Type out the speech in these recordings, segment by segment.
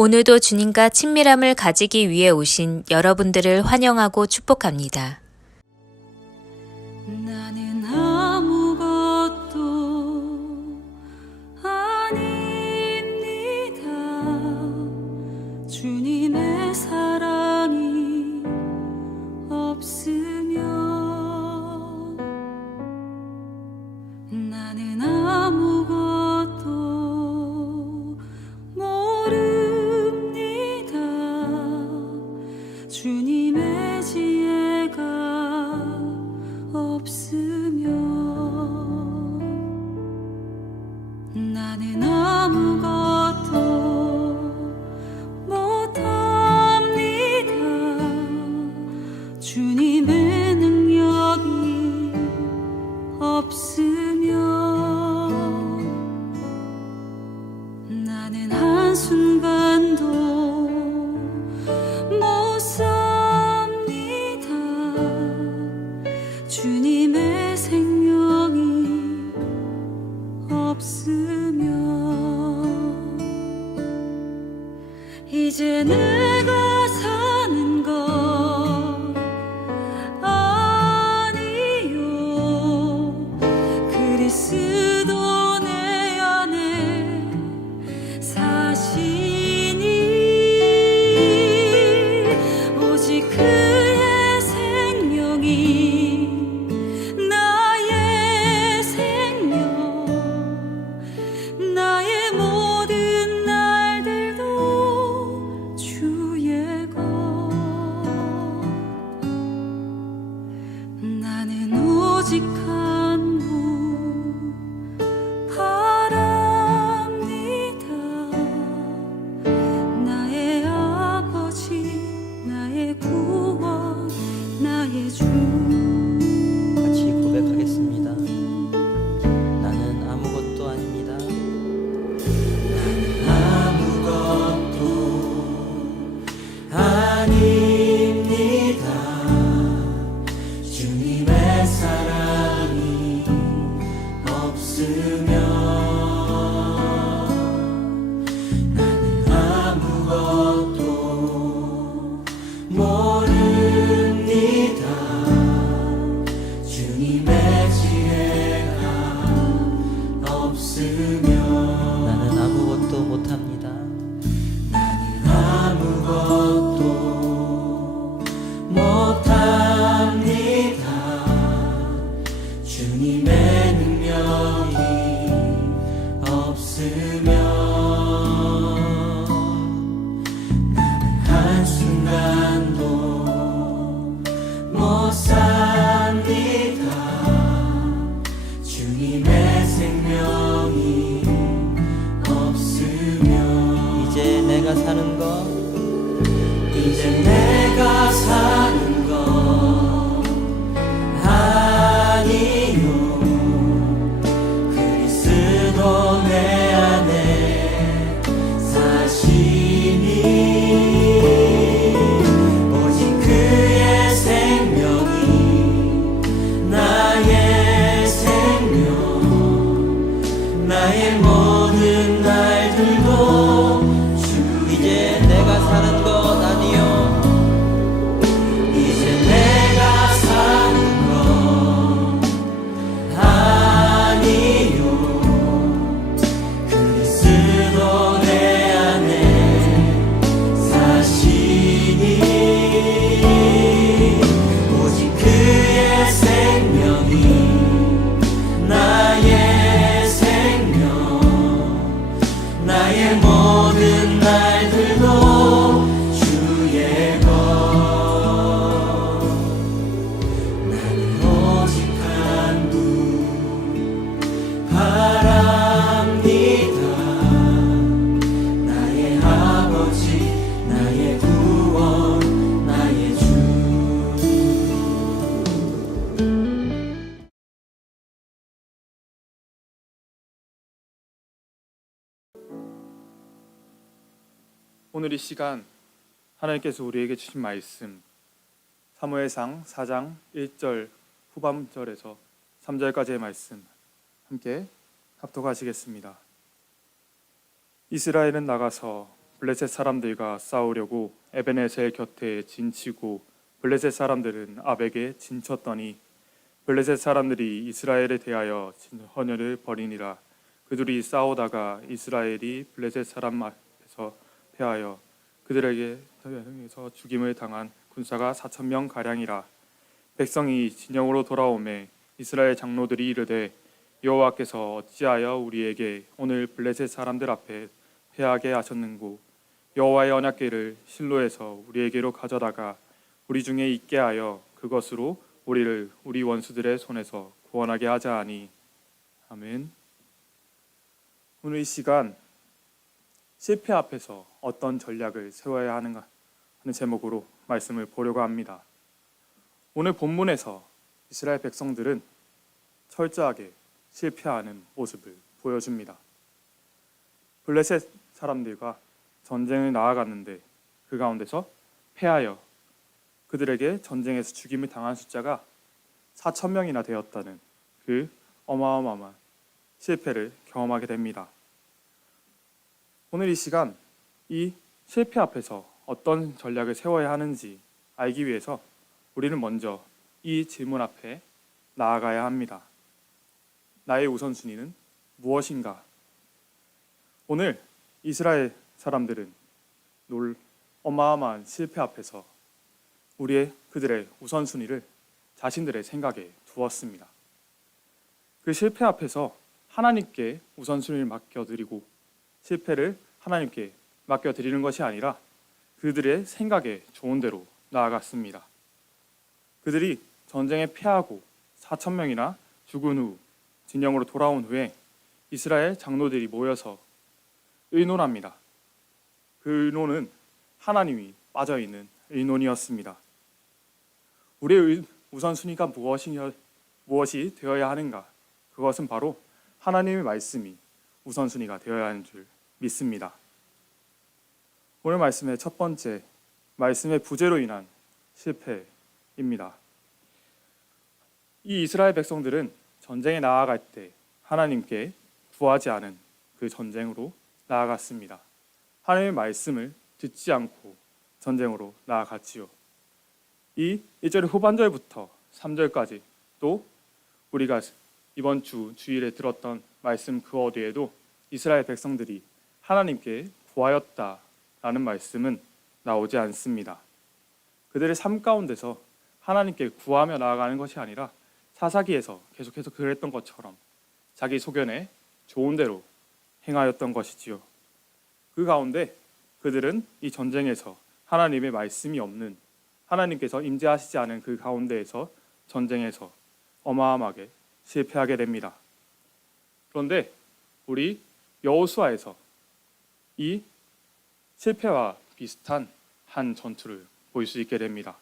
오늘도 주님과 친밀함을 가지기 위해 오신 여러분들을 환영하고 축복합니다. 나는 아무것도 아닙니다. 주님의 사랑이 없으면 나는 아무것도 모릅니다. 주님의 지혜가 없으면 나는 아무것도 못합니다. 주님의 능력이 없으면 나는 한순간도 못 삽니다. 주님의 생명이 없으면 이제 내가 사는 것 아니요. 그리스도 내 안에 사시니 오직 그의 생명이 나의 생명, 나의 모든 날들도 주의 것. 나는 오직 한 분 바랍니다. 나의 아버지, 나의 구원, 나의 주. 같이 고백하겠습니다. 나는 아무것도 아닙니다. 아무것도 아닙니다. 주님의 사랑이 없으면 나는 아무것도 모릅니다. 주님의 지혜가 없으면 나는 아무것도 못합니다. 나는 아무것도 못합니다. 주님의 능력이 없으면 나는 한순간도 못 삽니다. 주님의 생명이 없으면 이제 내가 사는 것, 이제 내가 사는 것 아니요. 그리스도 내 안에 사시니 오직 그의 생명이 나의 생명, 나의 모든 날들도 주. 이제 내가 사는 것 아니요. 이제 내가 사는 것 아니요. 그리스도 내 안에 사시니 오직 그의 생명이 나의 생명, 나의 모든 날들도 주의 것. 나는 오직 한 분 바랍니다. 나의 아버지, 나의 구원, 나의 주. 오늘 이 시간 하나님께서 우리에게 주신 말씀 사무엘상 4장 1절 후반절에서 3절까지의 말씀 함께 합독하시겠습니다. 이스라엘은 나가서 블레셋 사람들과 싸우려고 에베네셀 곁에 진치고 블레셋 사람들은 압에게 진쳤더니 블레셋 사람들이 이스라엘에 대하여 진허녀를 벌이니라. 그들이 싸우다가 이스라엘이 블레셋 사람 앞에서 패하여 그들에게서 죽임을 당한 군사가 4,000명 가량이라. 백성이 진영으로 돌아오매 이스라엘 장로들이 이르되 여호와께서 어찌하여 우리에게 오늘 블레셋 사람들 앞에 패하게 하셨는고 여호와의 언약궤를 실로에서 우리에게로 가져다가 우리 중에 있게 하여 그것으로 우리를 우리 원수들의 손에서 구원하게 하자 하니. 아멘. 오늘 이 시간 실패 앞에서 어떤 전략을 세워야 하는가 하는 제목으로 말씀을 보려고 합니다. 오늘 본문에서 이스라엘 백성들은 철저하게 실패하는 모습을 보여줍니다. 블레셋 사람들과 전쟁을 나아갔는데 그 가운데서 패하여 그들에게 전쟁에서 죽임을 당한 숫자가 4,000명이나 되었다는 그 어마어마한 실패를 경험하게 됩니다. 오늘 이 시간 이 실패 앞에서 어떤 전략을 세워야 하는지 알기 위해서 우리는 먼저 이 질문 앞에 나아가야 합니다. 나의 우선순위는 무엇인가? 오늘 이스라엘 사람들은 어마어마한 실패 앞에서 그들의 우선순위를 자신들의 생각에 두었습니다. 그 실패 앞에서 하나님께 우선순위를 맡겨드리고 실패를 하나님께 맡겨드리는 것이 아니라 그들의 생각에 좋은 대로 나아갔습니다. 그들이 전쟁에 패하고 4,000명이나 죽은 후 진영으로 돌아온 후에 이스라엘 장로들이 모여서 의논합니다. 그 의논은 하나님이 빠져있는 의논이었습니다. 우리의 우선순위가 무엇이 되어야 하는가? 그것은 바로 하나님의 말씀이 우선순위가 되어야 하는 줄 믿습니다. 오늘 말씀의 첫 번째, 말씀의 부재로 인한 실패입니다. 이 이스라엘 백성들은 전쟁에 나아갈 때 하나님께 구하지 않은 그 전쟁으로 나아갔습니다. 하나님의 말씀을 듣지 않고 전쟁으로 나아갔지요. 이 1절 후반절부터 3절까지 또 우리가 이번 주일에 들었던 말씀 그 어디에도 이스라엘 백성들이 하나님께 구하였다라는 말씀은 나오지 않습니다. 그들의 삶 가운데서 하나님께 구하며 나아가는 것이 아니라 사사기에서 계속해서 그랬던 것처럼 자기 소견에 좋은 대로 행하였던 것이지요. 그 가운데 그들은 이 전쟁에서 하나님의 말씀이 없는, 하나님께서 임재하시지 않은 그 가운데에서 전쟁에서 어마어마하게 실패하게 됩니다. 그런데 우리 여호수아에서 이 실패와 비슷한 한 전투를 볼 수 있게 됩니다.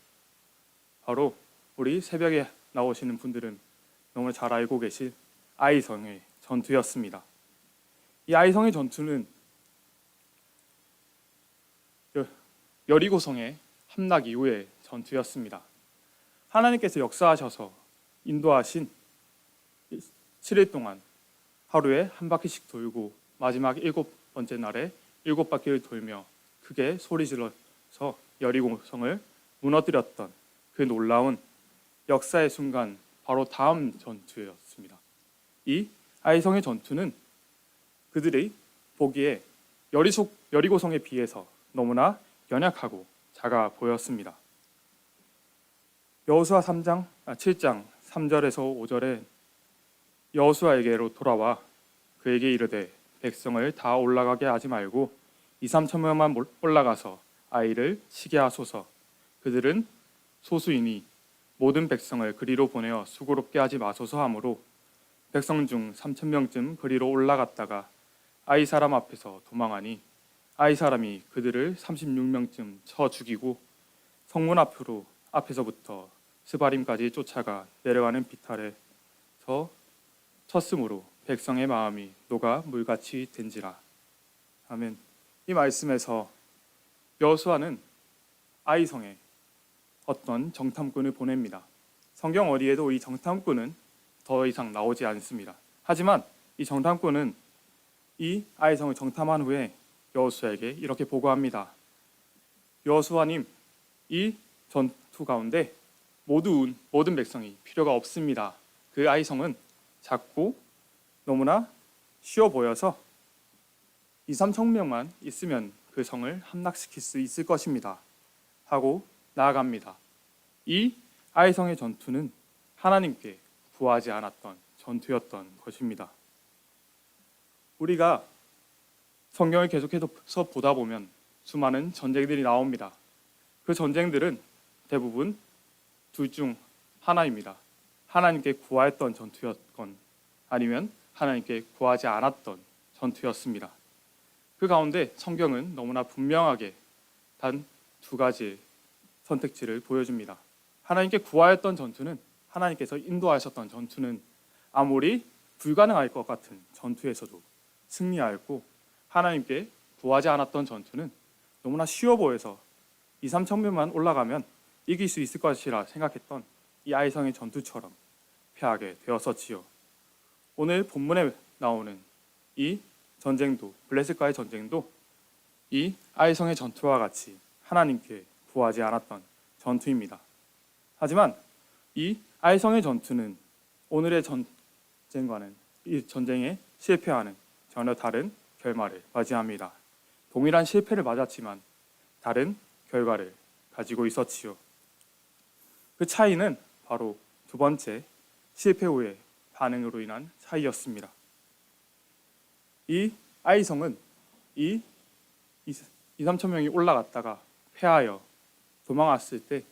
바로 우리 새벽에 나오시는 분들은 너무 잘 알고 계실 아이성의 전투였습니다. 이 아이성의 전투는 여리고성의 함락 이후의 전투였습니다. 하나님께서 역사하셔서 인도하신 7일 동안 하루에 한 바퀴씩 돌고 마지막 7번째 날에 7바퀴를 돌며 크게 소리질러서 여리고성을 무너뜨렸던 그 놀라운 역사의 순간, 바로 다음 전투였습니다. 이 아이성의 전투는 그들이 보기에 여리고성에 비해서 너무나 연약하고 작아 보였습니다. 여호수아 7장 3절에서 5절에 여호수아에게로 돌아와 그에게 이르되 백성을 다 올라가게 하지 말고 2-3천명만 올라가서 아이를 치게 하소서. 그들은 소수이니 모든 백성을 그리로 보내어 수고롭게 하지 마소서 하므로 백성 중 3,000명쯤 그리로 올라갔다가 아이 사람 앞에서 도망하니 아이 사람이 그들을 36명쯤 쳐 죽이고 성문 앞에서부터 스바림까지 쫓아가 내려가는 비탈에서 쳤으므로 백성의 마음이 녹아 물같이 된지라. 아멘. 이 말씀에서 여호수아는 아이성에 어떤 정탐꾼을 보냅니다. 성경 어디에도 이 정탐꾼은 더 이상 나오지 않습니다. 하지만 이 정탐꾼은 이 아이성을 정탐한 후에 여호수아에게 이렇게 보고합니다. 여호수아님, 이 전투 가운데 모든 백성이 필요가 없습니다. 그 아이성은 작고 너무나 쉬워 보여서 2, 3천 명만 있으면 그 성을 함락시킬 수 있을 것입니다. 하고 나아갑니다. 이 아이성의 전투는 하나님께 구하지 않았던 전투였던 것입니다. 우리가 성경을 계속해서 보다 보면 수많은 전쟁들이 나옵니다. 그 전쟁들은 대부분 둘 중 하나입니다. 하나님께 구하였던 전투였건 아니면 하나님께 구하지 않았던 전투였습니다. 그 가운데 성경은 너무나 분명하게 단 두 가지 선택지를 보여줍니다. 하나님께 구하였던 전투는, 하나님께서 인도하셨던 전투는 아무리 불가능할 것 같은 전투에서도 승리하였고, 하나님께 구하지 않았던 전투는 너무나 쉬워 보여서 2, 3천 명만 올라가면 이길 수 있을 것이라 생각했던 이 아이성의 전투처럼 패하게 되었었지요. 오늘 본문에 나오는 이 전쟁도, 블레셋과의 전쟁도 이 아이성의 전투와 같이 하나님께 구하지 않았던 전투입니다. 하지만 이 아이성의 전투는 오늘의 전쟁과는, 이 전쟁에 실패하는 전혀 다른 결말을 맞이합니다. 동일한 실패를 맞았지만 다른 결과를 가지고 있었지요. 그 차이는 바로 두 번째 실패 후의 반응으로 인한 차이였습니다. 이 아이성은 이 2, 3천 명이 올라갔다가 패하여 도망왔을 때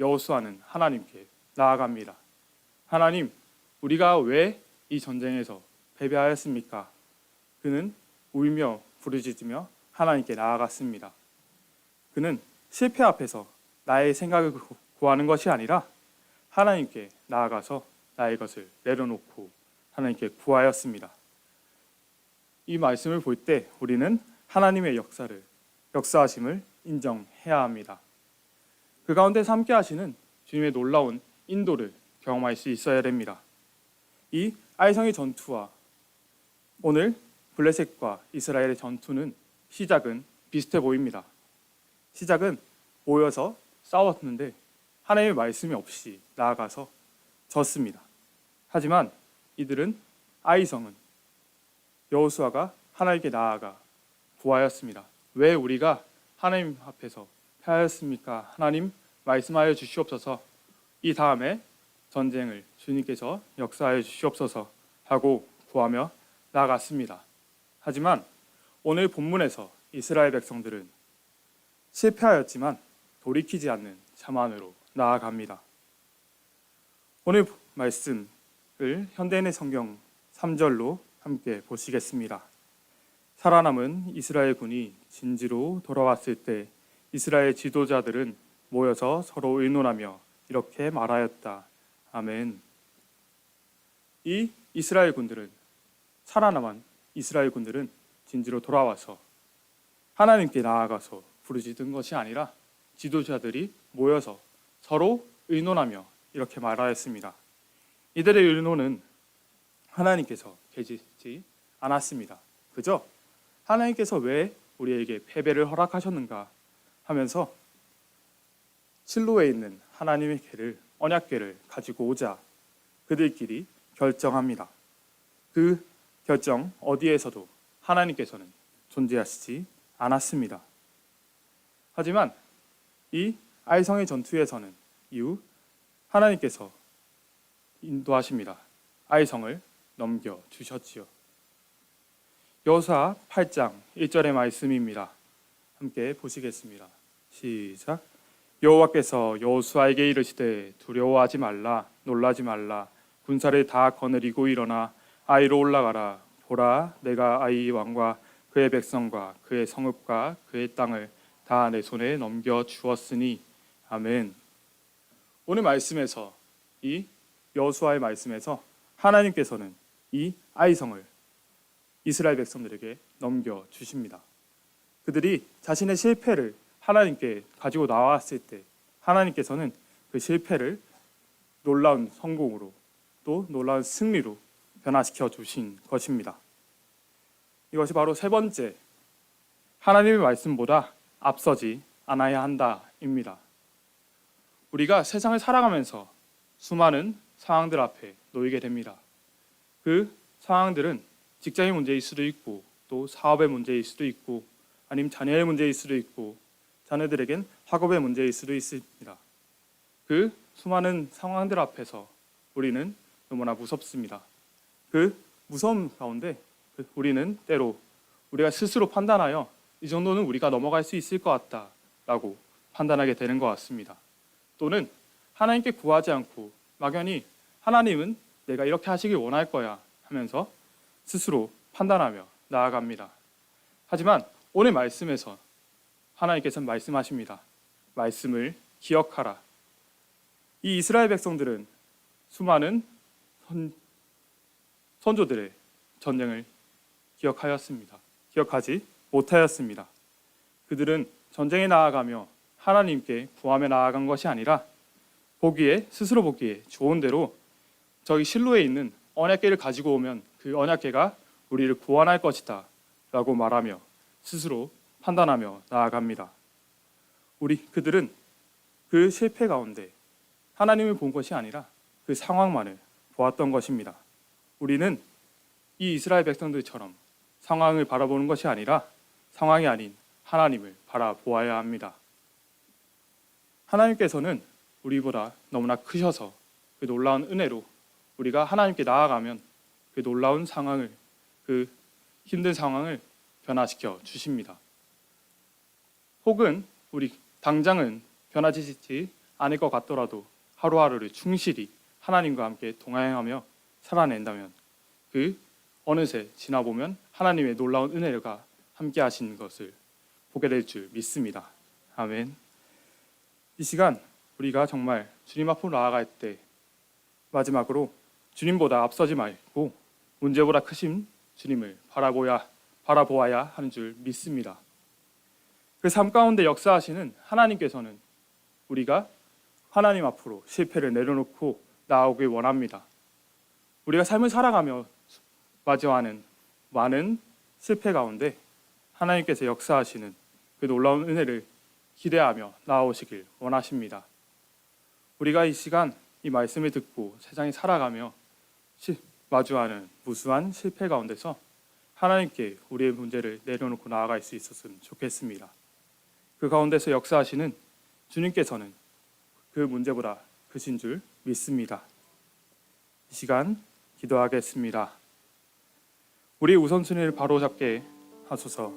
여호수아는 하나님께 나아갑니다. 하나님, 우리가 왜 이 전쟁에서 패배하였습니까? 그는 울며 부르짖으며 하나님께 나아갔습니다. 그는 실패 앞에서 나의 생각을 구하는 것이 아니라 하나님께 나아가서 나의 것을 내려놓고 하나님께 구하였습니다. 이 말씀을 볼 때 우리는 하나님의 역사하심을 인정해야 합니다. 그 가운데서 함께 하시는 주님의 놀라운 인도를 경험할 수 있어야 됩니다. 이 아이성의 전투와 오늘 블레셋과 이스라엘의 전투는 시작은 비슷해 보입니다. 시작은 모여서 싸웠는데 하나님의 말씀이 없이 나아가서 졌습니다. 하지만 이들은, 아이성은 여호수아가 하나님께 나아가 구하였습니다. 왜 우리가 하나님 앞에서 패하였습니까? 하나님 말씀하여 주시옵소서. 이 다음에 전쟁을 주님께서 역사하여 주시옵소서 하고 구하며 나아갔습니다. 하지만 오늘 본문에서 이스라엘 백성들은 실패하였지만 돌이키지 않는 자만으로 나아갑니다. 오늘 말씀을 현대인의 성경 3절로 함께 보시겠습니다. 살아남은 이스라엘 군이 진지로 돌아왔을 때 이스라엘 지도자들은 모여서 서로 의논하며 이렇게 말하였다. 아멘. 이 이스라엘 군들은, 살아남은 이스라엘 군들은 진지로 돌아와서 하나님께 나아가서 부르짖은 것이 아니라 지도자들이 모여서 서로 의논하며 이렇게 말하였습니다. 이들의 의논은 하나님께서 계시지 않았습니다. 그저 하나님께서 왜 우리에게 패배를 허락하셨는가 하면서 실로에 있는 하나님의 궤를, 언약궤를 가지고 오자 그들끼리 결정합니다. 그 결정 어디에서도 하나님께서는 존재하시지 않았습니다. 하지만 이 아이성의 전투에서는 이후 하나님께서 인도하십니다. 아이성을 넘겨주셨지요. 여호수아 8장 1절의 말씀입니다. 함께 보시겠습니다. 시작. 여호와께서 여호수아에게 이르시되 두려워하지 말라, 놀라지 말라. 군사를 다 거느리고 일어나 아이로 올라가라. 보라, 내가 아이 왕과 그의 백성과 그의 성읍과 그의 땅을 다 내 손에 넘겨 주었으니. 아멘. 오늘 말씀에서, 이 여호수아의 말씀에서 하나님께서는 이 아이성을 이스라엘 백성들에게 넘겨 주십니다. 그들이 자신의 실패를 하나님께 가지고 나왔을 때 하나님께서는 그 실패를 놀라운 성공으로, 또 놀라운 승리로 변화시켜 주신 것입니다. 이것이 바로 세 번째, 하나님의 말씀보다 앞서지 않아야 한다입니다. 우리가 세상을 살아가면서 수많은 상황들 앞에 놓이게 됩니다. 그 상황들은 직장의 문제일 수도 있고 또 사업의 문제일 수도 있고 아니면 자녀의 문제일 수도 있고 자녀들에겐 학업의 문제일 수도 있습니다. 그 수많은 상황들 앞에서 우리는 너무나 무섭습니다. 그 무서움 가운데 우리는 때로 우리가 스스로 판단하여 이 정도는 우리가 넘어갈 수 있을 것 같다라고 판단하게 되는 것 같습니다. 또는 하나님께 구하지 않고 막연히 하나님은 내가 이렇게 하시길 원할 거야 하면서 스스로 판단하며 나아갑니다. 하지만 오늘 말씀에서 하나님께서는 말씀하십니다. 말씀을 기억하라. 이 이스라엘 백성들은 수많은 선조들의 전쟁을 기억하지 못하였습니다. 그들은 전쟁에 나아가며 하나님께 구하며 나아간 것이 아니라 스스로 보기에 좋은 대로 저기 실로에 있는 언약궤를 가지고 오면 그 언약궤가 우리를 구원할 것이다 라고 말하며 스스로 판단하며 나아갑니다. 그들은 그 실패 가운데 하나님을 본 것이 아니라 그 상황만을 보았던 것입니다. 우리는 이 이스라엘 백성들처럼 상황을 바라보는 것이 아니라 상황이 아닌 하나님을 바라보아야 합니다. 하나님께서는 우리보다 너무나 크셔서 그 놀라운 은혜로 우리가 하나님께 나아가면 그 놀라운 상황을, 그 힘든 상황을 변화시켜 주십니다. 혹은 우리 당장은 변화지지 않을 것 같더라도 하루하루를 충실히 하나님과 함께 동행하며 살아낸다면 그 어느새 지나보면 하나님의 놀라운 은혜가 함께 하신 것을 보게 될 줄 믿습니다. 아멘. 이 시간 우리가 정말 주님 앞으로 나아갈 때 마지막으로 주님보다 앞서지 말고 문제보다 크신 주님을 바라보아야 하는 줄 믿습니다. 그 삶 가운데 역사하시는 하나님께서는 우리가 하나님 앞으로 실패를 내려놓고 나아오길 원합니다. 우리가 삶을 살아가며 마주하는 많은 실패 가운데 하나님께서 역사하시는 그 놀라운 은혜를 기대하며 나아오시길 원하십니다. 우리가 이 시간 이 말씀을 듣고 세상에 살아가며 마주하는 무수한 실패 가운데서 하나님께 우리의 문제를 내려놓고 나아갈 수 있었으면 좋겠습니다. 그 가운데서 역사하시는 주님께서는 그 문제보다 크신 줄 믿습니다. 이 시간 기도하겠습니다. 우리 우선순위를 바로잡게 하소서.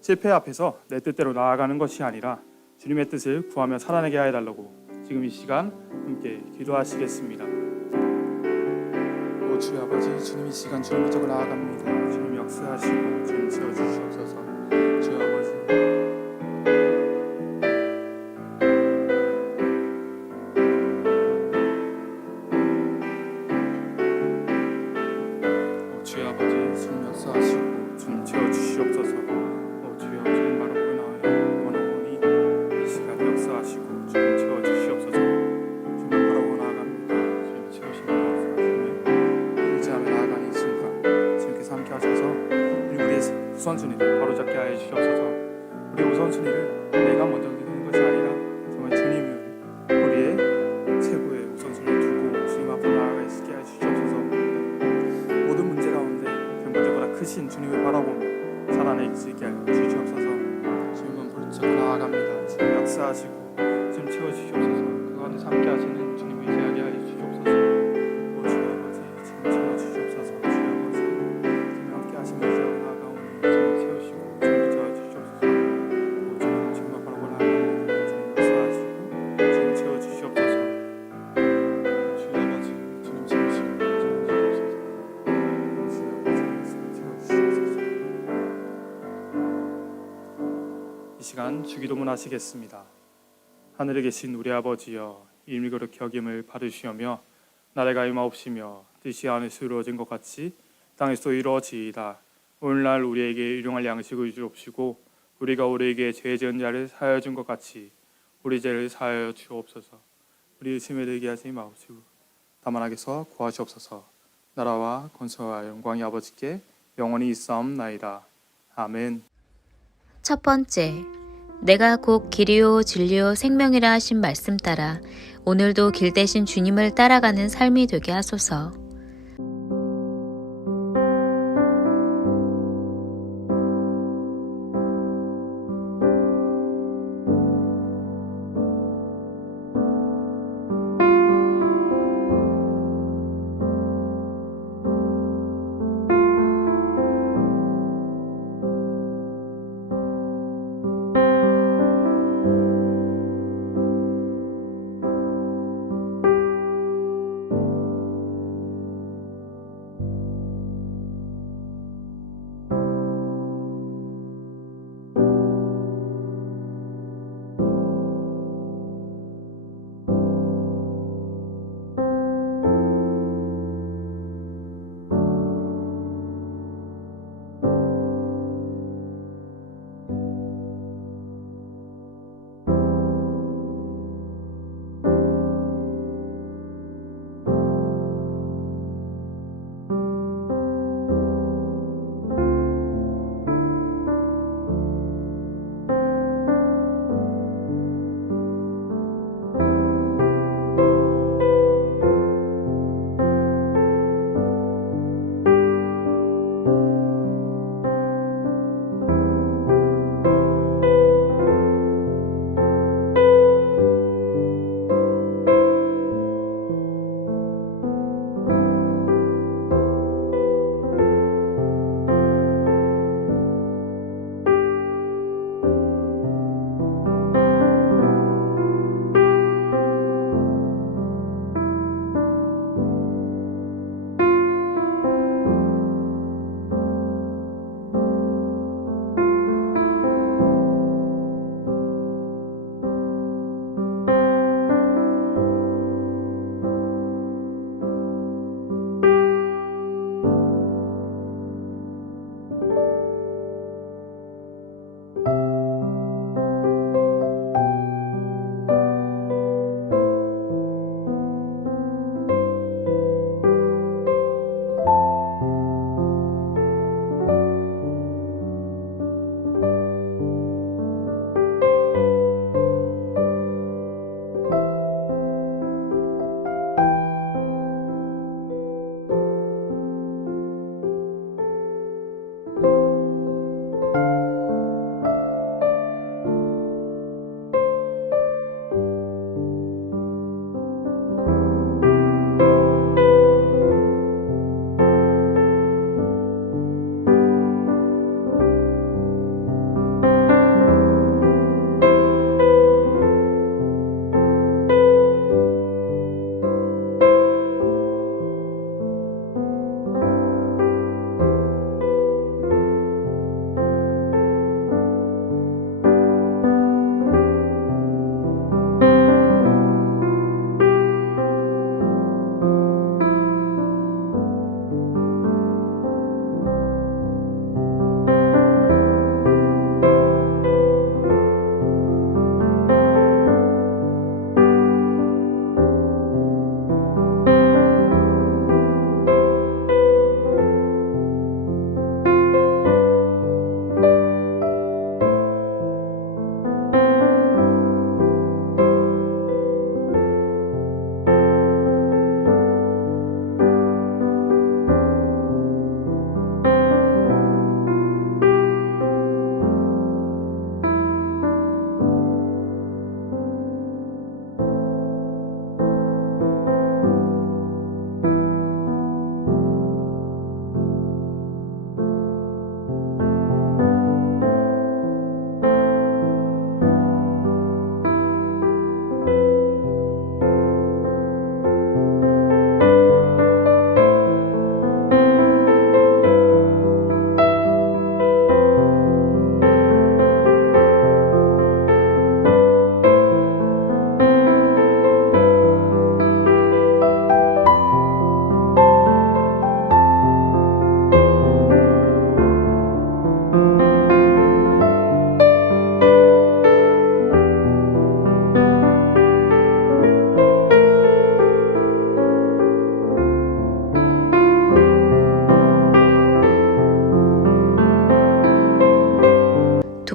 실패 앞에서 내 뜻대로 나아가는 것이 아니라 주님의 뜻을 구하며 살아내게 해달라고 지금 이 시간 함께 기도하시겠습니다. 오 주의 아버지, 주님 이 시간 주님 밑으로 나아갑니다. 주님 역사하시고 주님 채워주시옵소서. 주의 아버지, 주의 아버지, 주님 역사하시고 주님 채워주시옵소서. 주여, 주님 바라보고 나아요. 원하오니 이 시간 역사하시고 주님 채워주시옵소서. 주님 바라보고 나아갑니다. 주님 채우시옵소서. 주님 의지하며 나아가는 이 순간 주님께서 함께 하셔서 우리의 우선순위를 바로잡게 하여 주시옵소서. 우리의 우선순위를 내가 먼저 드리는 것이 아니라 정말 주님을 우리의 최고의 우선순위를 두고 주님 앞으로 나아가 있게 하여 주시옵소서. 모든 문제 가운데 그 문제보다 크신 주님을 바라보며 살아낼 수 있게 하여 주시옵소서. 주님만 부르짖고 나아갑니다. 주님 역사하시고 주님 채워주시옵소서. 그 가운데서 함께 하시는 주님 의지하게 하여 주시옵소서. 오 주의 아버지, 주님 채워주시옵소서. 주의 아버지, 주님 함께 하시는 의지하고 나아가오니 주님 채우시고 주님 채워주시옵소서. 오 주님, 주님만 바라보고 나아갑니다. 주님 역사하시고 주님 채워주시옵소서. 주의 아버지, 주님 채우시고 주님 채워주시옵소서. 주의 아버지, 주님 채워주시옵소서. 이 시간 주기도문 하시겠습니다. 하늘에 계신 우리 아버지여, 이름이 그렇게 여김을 받으시오며 나라가 임하옵시며 뜻이 하늘에서 이루어진 것 같이 땅에서 이루어지이다. 오늘날 우리에게 일용할 양식을 주옵시고 우리가 우리에게 죄 지은 자를 사하여 준 것 같이 우리 죄를 사하여 주옵소서. 우리 의심에 들게 하지 마옵시고 다만 악에서 구하시옵소서. 나라와 권세와 영광이 아버지께 영원히 있사옵나이다. 아멘. 첫 번째, 내가 곧 길이요 진리요 생명이라 하신 말씀 따라 오늘도 길 대신 주님을 따라가는 삶이 되게 하소서.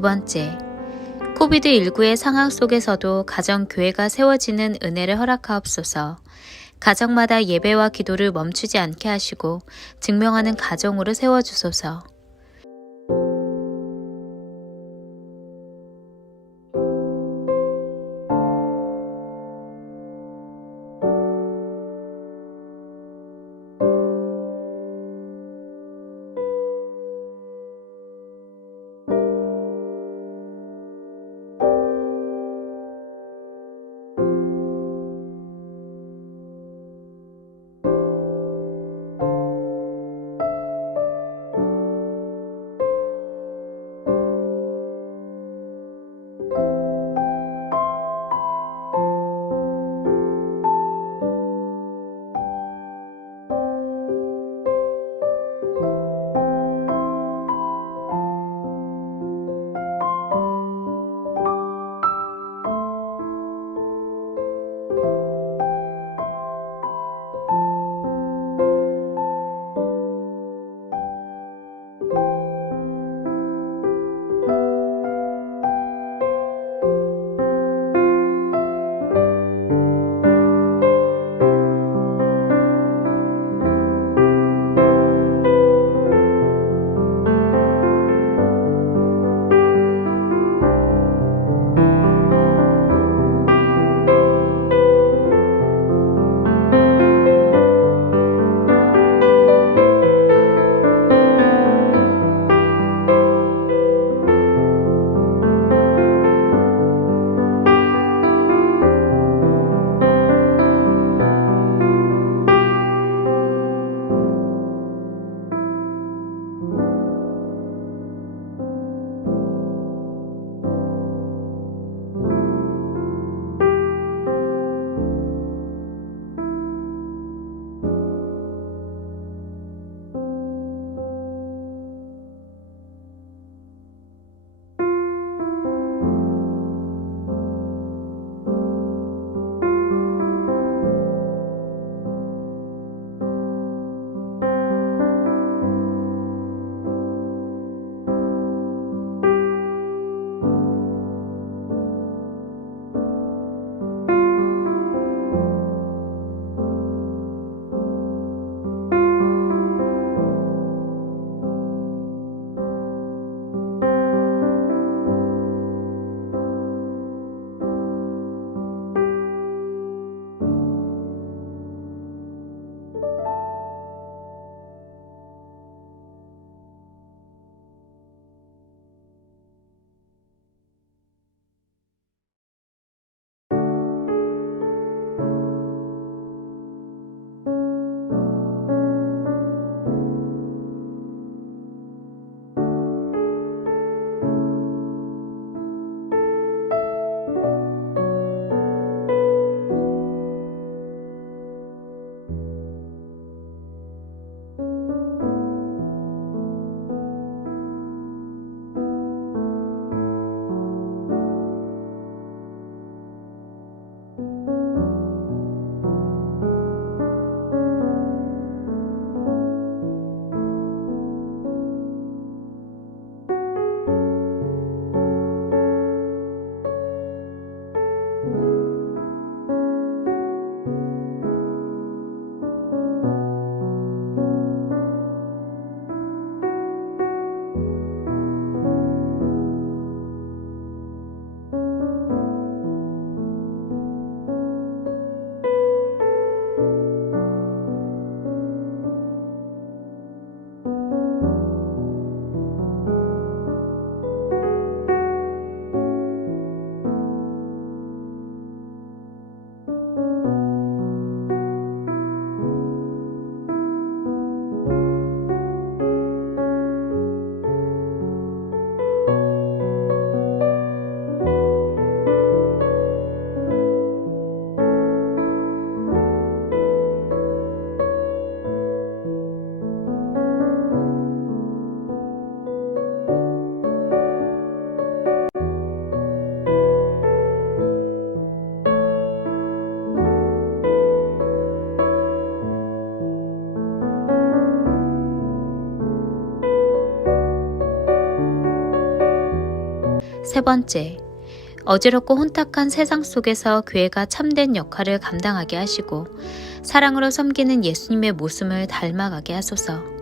번째, 코비드19의 상황 속에서도 가정교회가 세워지는 은혜를 허락하옵소서. 가정마다 예배와 기도를 멈추지 않게 하시고 증명하는 가정으로 세워주소서. 세 번째, 어지럽고 혼탁한 세상 속에서 교회가 참된 역할을 감당하게 하시고 사랑으로 섬기는 예수님의 모습을 닮아가게 하소서.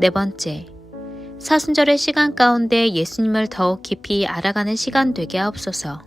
네 번째, 사순절의 시간 가운데 예수님을 더욱 깊이 알아가는 시간 되게 하옵소서.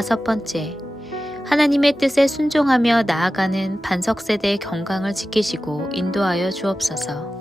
5번째, 하나님의 뜻에 순종하며 나아가는 반석 세대의 건강을 지키시고 인도하여 주옵소서.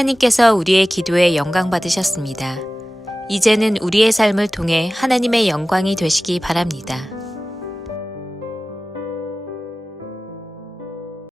하나님께서 우리의 기도에 영광 받으셨습니다. 이제는 우리의 삶을 통해 하나님의 영광이 되시기 바랍니다.